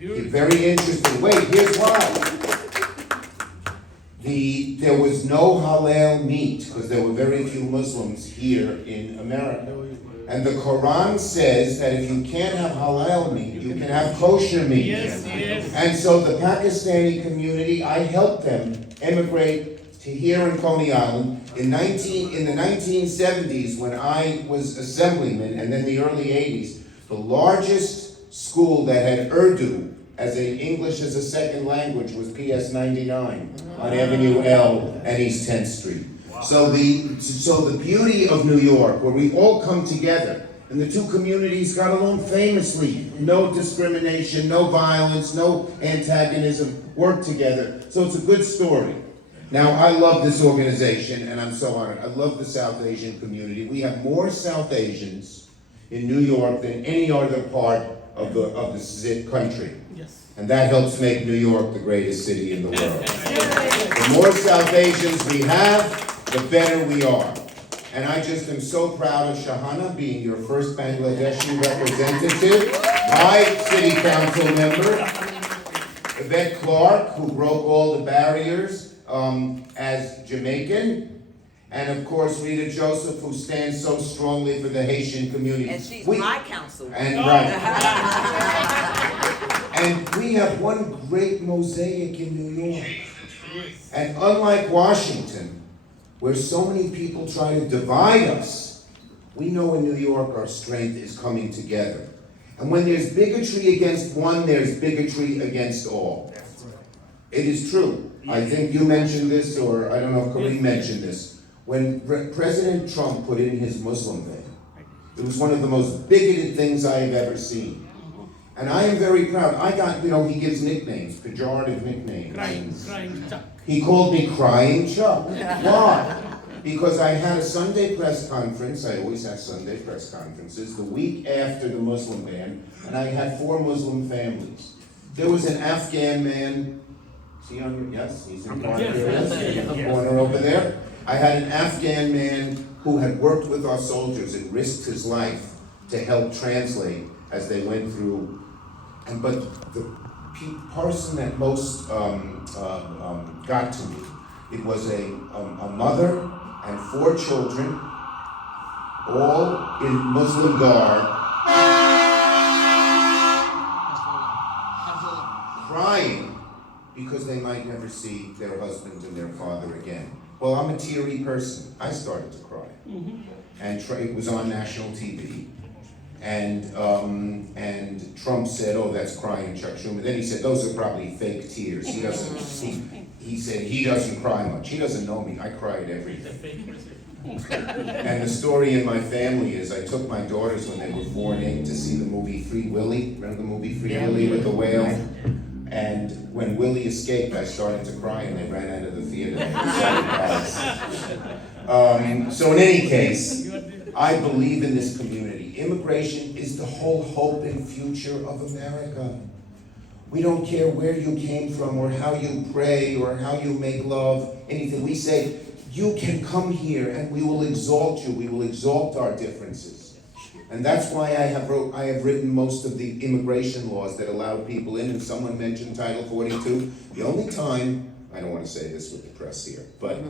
Very interesting. Wait, here's why. There was no halal meat because there were very few Muslims here in America. And the Quran says that if you can't have halal meat, you can have kosher meat. Yes. And so the Pakistani community, I helped them immigrate to here in Coney Island. In the 1970s, when I was assemblyman, and then the early 80s, the largest school that had Urdu as English as a second language was PS 99 on Avenue L and East 10th Street. So the beauty of New York, where we all come together, and the two communities got along famously, no discrimination, no violence, no antagonism, work together. So it's a good story. Now, I love this organization, and I'm so honored. I love the South Asian community. We have more South Asians in New York than any other part of the country. Yes. And that helps make New York the greatest city in the world. The more South Asians we have, the better we are. And I just am so proud of Shahana being your first Bangladeshi representative, my city council member, Yvette Clark, who broke all the barriers as Jamaican, and of course Rita Joseph, who stands so strongly for the Haitian community. And she's my council. And right. And we have one great mosaic in New York. And unlike Washington, where so many people try to divide us, we know in New York our strength is coming together. And when there's bigotry against one, there's bigotry against all. It is true. I think you mentioned this, or I don't know if Kareem mentioned this. When President Trump put in his Muslim ban, it was one of the most bigoted things I have ever seen. And I am very proud. I got, he gives nicknames, pejorative nicknames. Crying Chuck. He called me Crying Chuck. Why? Because I had a Sunday press conference, I always have Sunday press conferences, the week after the Muslim ban, and I had 4 Muslim families. There was an Afghan man, is he on your, yes, he's in the corner, in the corner over there. I had an Afghan man who had worked with our soldiers and risked his life to help translate as they went through. But the person that most got to me, it was a mother and 4 children, all in Muslim garb, crying because they might never see their husband and their father again. Well, I'm a teary person. I started to cry. And it was on national TV. And Trump said, "Oh, that's crying Chuck Schumer." Then he said, "Those are probably fake tears." He doesn't. He said he doesn't cry much. He doesn't know me. I cry at everything. And the story in my family is, I took my daughters when they were 4 and 8 to see the movie Free Willy. Remember the movie Free Willy with the whale? And when Willie escaped, I started to cry, and they ran out of the theater. So in any case, I believe in this community. Immigration is the whole hope and future of America. We don't care where you came from or how you pray or how you make love, anything. We say, you can come here and we will exalt you. We will exalt our differences. And that's why I have written most of the immigration laws that allow people in. And someone mentioned Title 42. The only time, I don't want to say this with the press here, but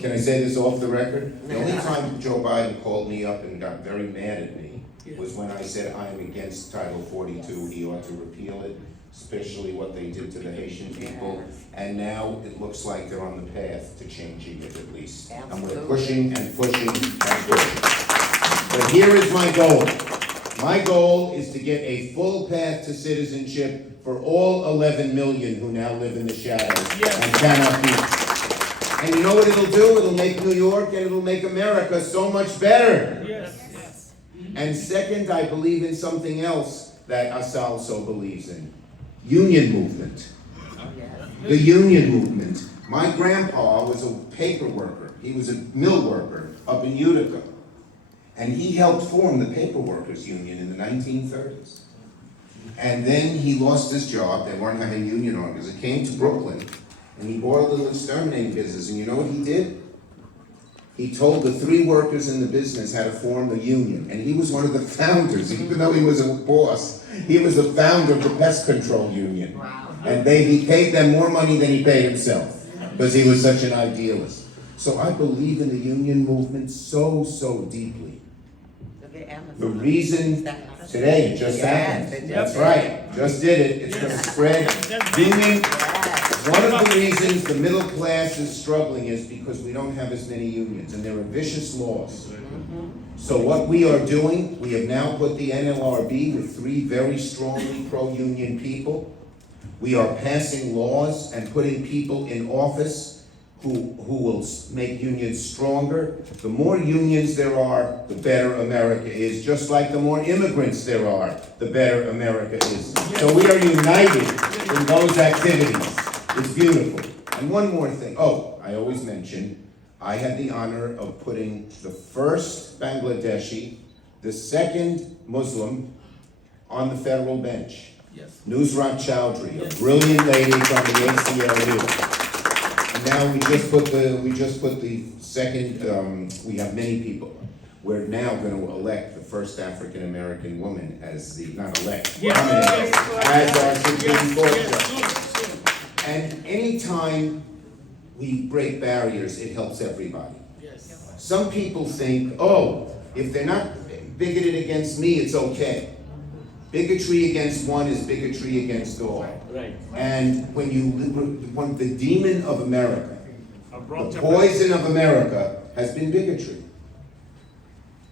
can I say this off the record? The only time Joe Biden called me up and got very mad at me was when I said I am against Title 42. He ought to repeal it, especially what they did to the Haitian people. And now it looks like they're on the path to changing it at least. And we're pushing and pushing and pushing. But here is my goal. My goal is to get a full path to citizenship for all 11 million who now live in the shadows and cannot be. And you know what it'll do? It'll make New York and it'll make America so much better. Yes. And second, I believe in something else that Asal so believes in. Union movement. The union movement. My grandpa was a paper worker. He was a mill worker up in Utica. And he helped form the Paper Workers Union in the 1930s. And then he lost his job. They weren't having union organizers. He came to Brooklyn, and he bought a little exterminating business. And you know what he did? He told the 3 workers in the business how to form the union, and he was one of the founders, even though he was a boss. He was the founder of the pest control union. And he paid them more money than he paid himself, because he was such an idealist. So I believe in the union movement so deeply. The reason today it just happened. That's right, just did it. It's going to spread. Union. One of the reasons the middle class is struggling is because we don't have as many unions, and there are vicious laws. So what we are doing, we have now put the NLRB with 3 very strongly pro-union people. We are passing laws and putting people in office who will make unions stronger. The more unions there are, the better America is. Just like the more immigrants there are, the better America is. So we are united in those activities. It's beautiful. And one more thing. Oh, I always mention, I had the honor of putting the first Bangladeshi, the second Muslim, on the federal bench. Yes. Nusrat Chowdhury, a brilliant lady from the ACLU. And now we just put the second, we have many people. We're now going to elect the first African-American woman as as our Supreme Court justice. And anytime we break barriers, it helps everybody. Yes. Some people think, oh, if they're not bigoted against me, it's okay. Bigotry against one is bigotry against all. Right. And when the demon of America, the poison of America has been bigotry.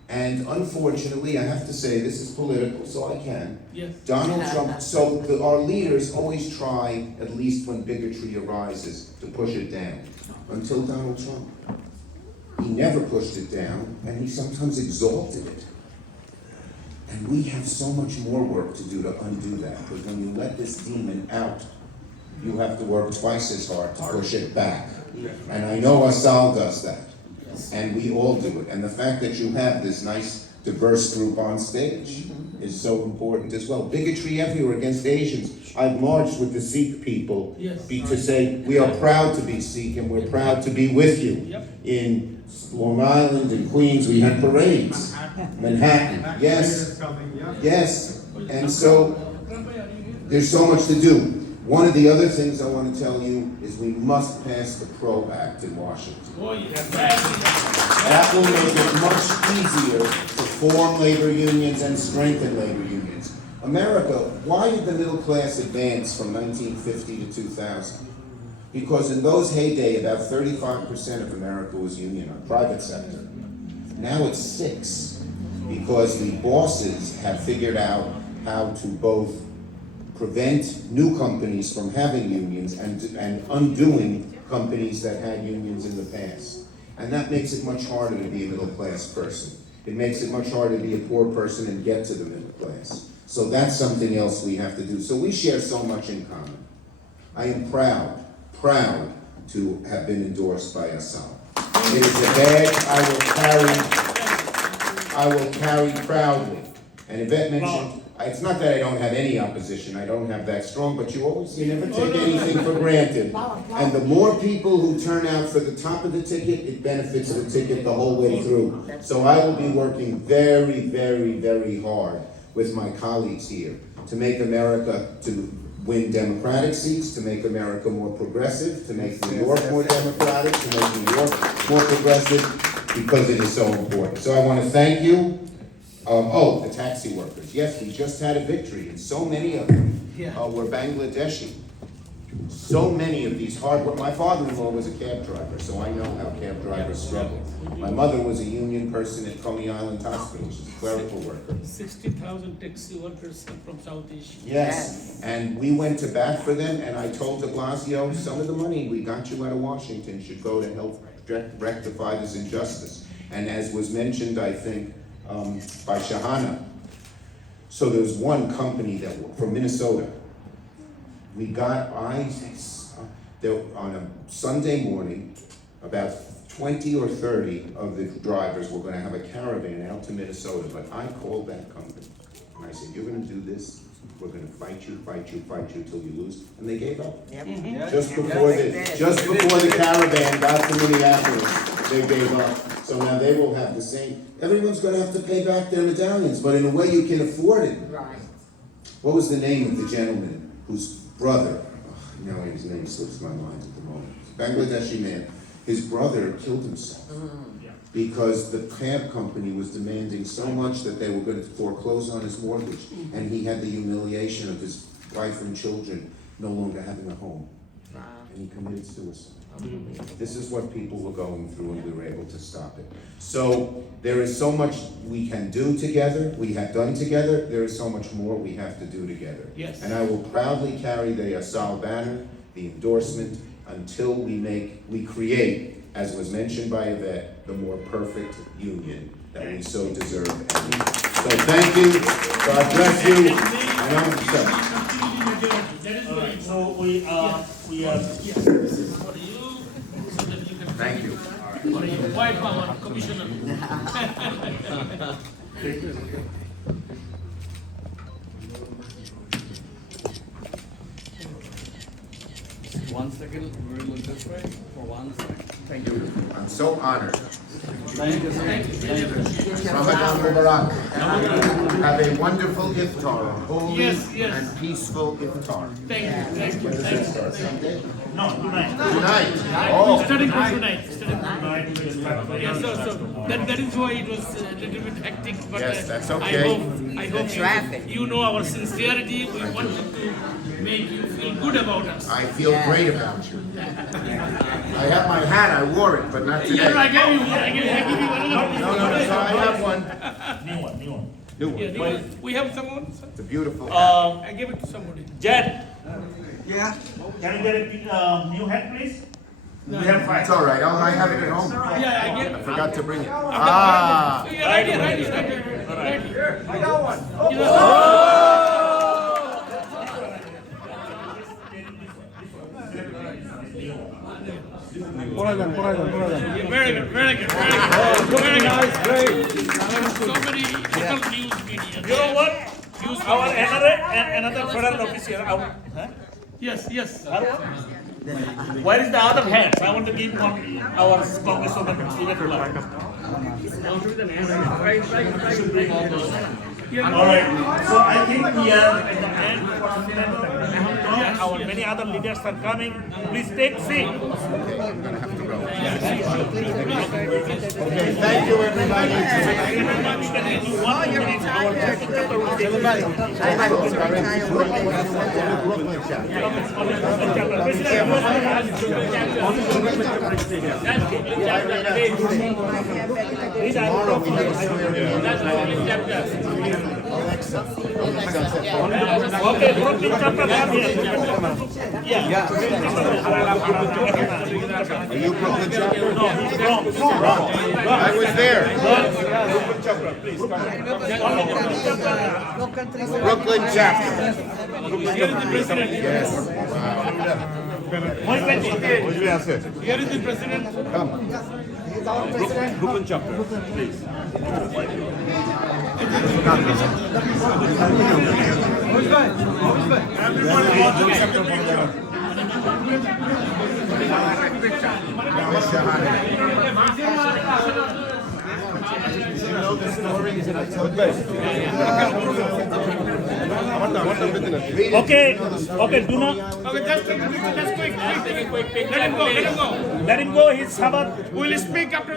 And unfortunately, I have to say, this is political, so I can. Yes. Donald Trump, our leaders always try, at least when bigotry arises, to push it down. Until Donald Trump. He never pushed it down, and he sometimes exalted it. And we have so much more work to do to undo that, because when you let this demon out, you have to work twice as hard to push it back. And I know Asal does that. And we all do it. And the fact that you have this nice, diverse group on stage is so important as well. Bigotry everywhere against Asians. I've marched with the Sikh people to say we are proud to be Sikh and we're proud to be with you. Yep. In Long Island and Queens, we had parades. Manhattan, yes. Yes. And so there's so much to do. One of the other things I want to tell you is we must pass the PRO Act in Washington. Oh, yes. That will make it much easier to form labor unions and strengthen labor unions. America, why did the middle class advance from 1950 to 2000? Because in those heyday, about 35% of America was union, private sector. Now it's 6%, because the bosses have figured out how to both prevent new companies from having unions and undoing companies that had unions in the past. And that makes it much harder to be a middle class person. It makes it much harder to be a poor person and get to the middle class. So that's something else we have to do. So we share so much in common. I am proud to have been endorsed by Asal. It is a badge I will carry proudly. And Yvette mentioned, it's not that I don't have any opposition, I don't have that strong, but you never take anything for granted. And the more people who turn out for the top of the ticket, it benefits the ticket the whole way through. So I will be working very, very, very hard with my colleagues here to make America, to win Democratic seats, to make America more progressive, to make New York more democratic, to make New York more progressive, because it is so important. So I want to thank you. The taxi workers. Yes, we just had a victory, and so many of them were Bangladeshi. So many of these my father-in-law was a cab driver, so I know how cab drivers struggle. My mother was a union person at Coney Island Hospital. She's a clerical worker. 60,000 taxi workers from South Asia. Yes, and we went to bat for them, and I told de Blasio, some of the money we got you out of Washington should go to help rectify this injustice. And as was mentioned, I think, by Shahana. So there's one company from Minnesota. We got there on a Sunday morning, about 20 or 30 of the drivers were going to have a caravan out to Minnesota, but I called that company and I said, "You're going to do this. We're going to fight you till you lose," and they gave up. Just before the caravan got to Minneapolis, they gave up. So now they will have the same, everyone's gonna have to pay back their medallions, but in a way you can afford it. Right. What was the name of the gentleman whose brother, now his name slips my mind at the moment, Bangladeshi man, his brother killed himself because the cab company was demanding so much that they were going to foreclose on his mortgage, and he had the humiliation of his wife and children no longer having a home, Wow. and he committed suicide. This is what people were going through, and we were able to stop it. So there is so much we can do together, we have done together, there is so much more we have to do together. Yes. And I will proudly carry the Asal banner, the endorsement, until we create, as was mentioned by Yvette, the more perfect union that we so deserve and need. So thank you, God bless you, and I'm set. So we are. This is for you, so that you can. Thank you. For your wife, our commissioner. One second, we're going this way for 1 second. Thank you. I'm so honored. Thank you so much. Ramadan Mubarak. Have a wonderful iftar, holy Yes, yes. and peaceful iftar. Thank you, thank you, When does thank that you. start? Sunday? No, tonight. Tonight. We're Oh, starting from tonight. Starting from Tonight we will start. Yeah, so that is why it was a little bit hectic, but Yes, that's I okay. hope traffic. you know our sincerity. We wanted to make you feel good about us. I feel great about you. I have my hat, I wore it, but not today. Yeah, I gave you one. I give you one. No, so I have one. New one. New Yeah, one. we have someone. Sir? It's a beautiful hat. I gave it to somebody. Jen, Yeah. can you get a new hat, please? We have five. It's all right, I have it at home. Yeah, I gave. I forgot to bring it. Ah. Yeah, right here, right here, right here. Right here. I got one. You know, yeah, very good, very good, very good. Very nice, great. So many local news media. You know what? News Our media. another federal officer. Yes, yes. Where is the other hat? I want to give one our congresswoman Yvette. Should bring all those. All right. So I think we are at the end for tonight. Our many other leaders are coming. Please take seat. Okay, I'm gonna have to go. Okay, thank you, everybody. Brooklyn chapter. Tomorrow we have a swearing in. Alexa. Okay, Brooklyn chapter come here. Yeah. Are you Brooklyn chapter? No, wrong. I was there. Brooklyn chapter. Yes. Wow. Here is the president. Come. Brooklyn chapter, please. You know the story? Okay, do not Okay, just quick. Let him go. let him go. He's Sabbath. We'll speak after.